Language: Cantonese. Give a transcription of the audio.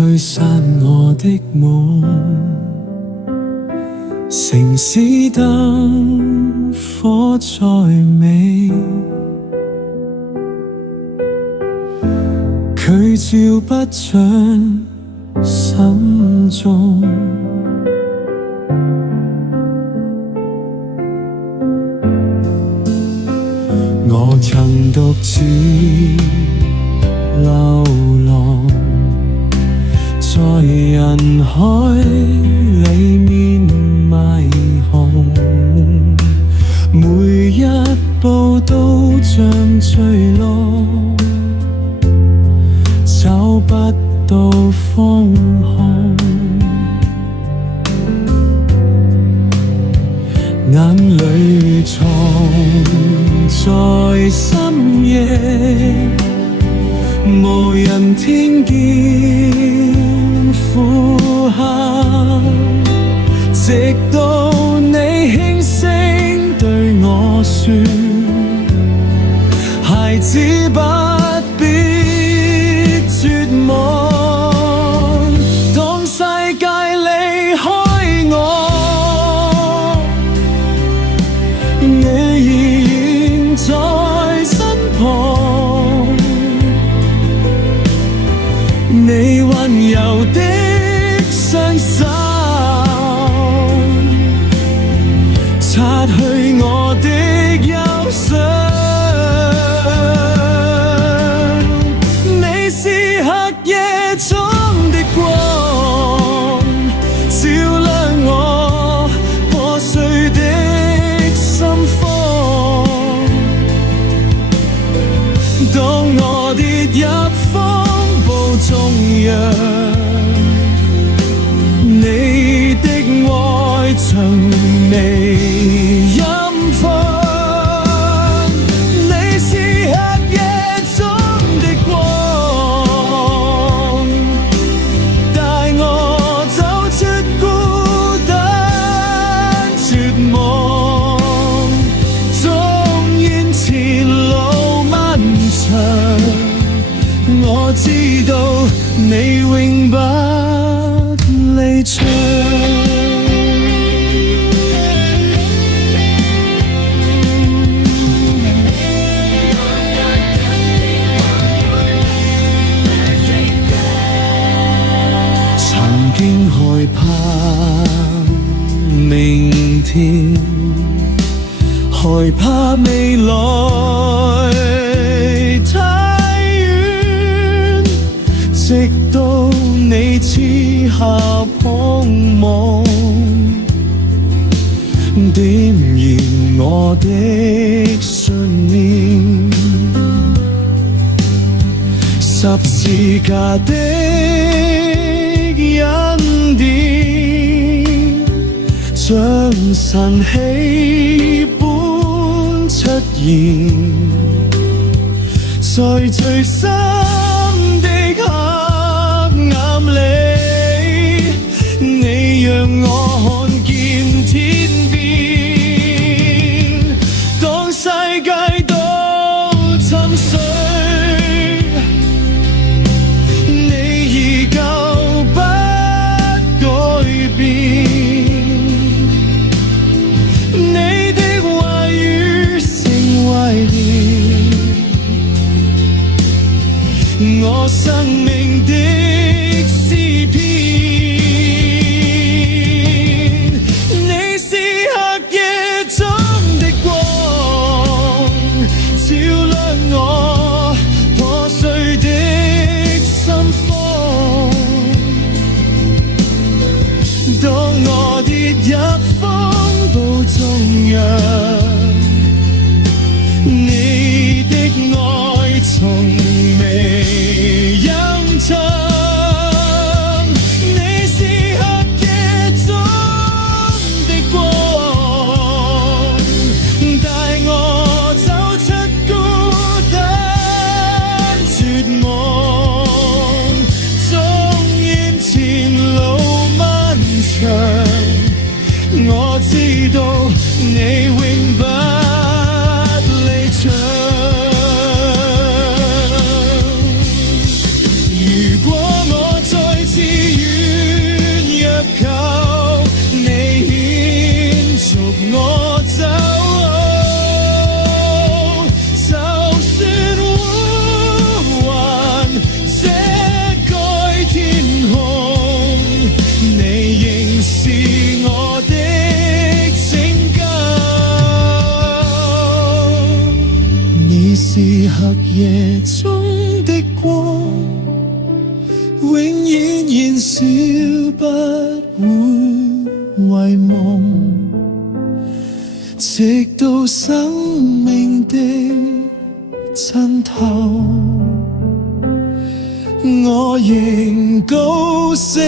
吹散我的夢，城市燈火再美，佢照不進心中。我曾獨自流浪，在人海裏面迷航，每一步都像墜落，找不到方向，眼淚藏在深夜，無人聽見呼喊，直到你輕聲對我說，孩子不必絕望，當世界離開我，你依然在身旁，你溫柔的雙手擦去我的憂傷，你是黑夜中的光，照亮我破碎的心房，當我跌入風暴中央，你的愛從未陰分，你是黑夜中的光，帶我走出孤單絕望，縱然前路漫長，我知道你永不離場。曾經害怕明天，害怕未來太遠，直到你賜下盼望，點燃我的信念，十字架的恩典，像神氣般出現，在最深的黑暗裏，你讓我看見天邊，當世界都沉睡，你依舊不改變，你的話語成為我生命的詩篇，你是黑夜中的光，照亮我破碎的心房，當我跌入風暴中央，你的愛從未黑夜中的光，永遠燃燒不會遺忘，直到生命的盡頭，我仍高聲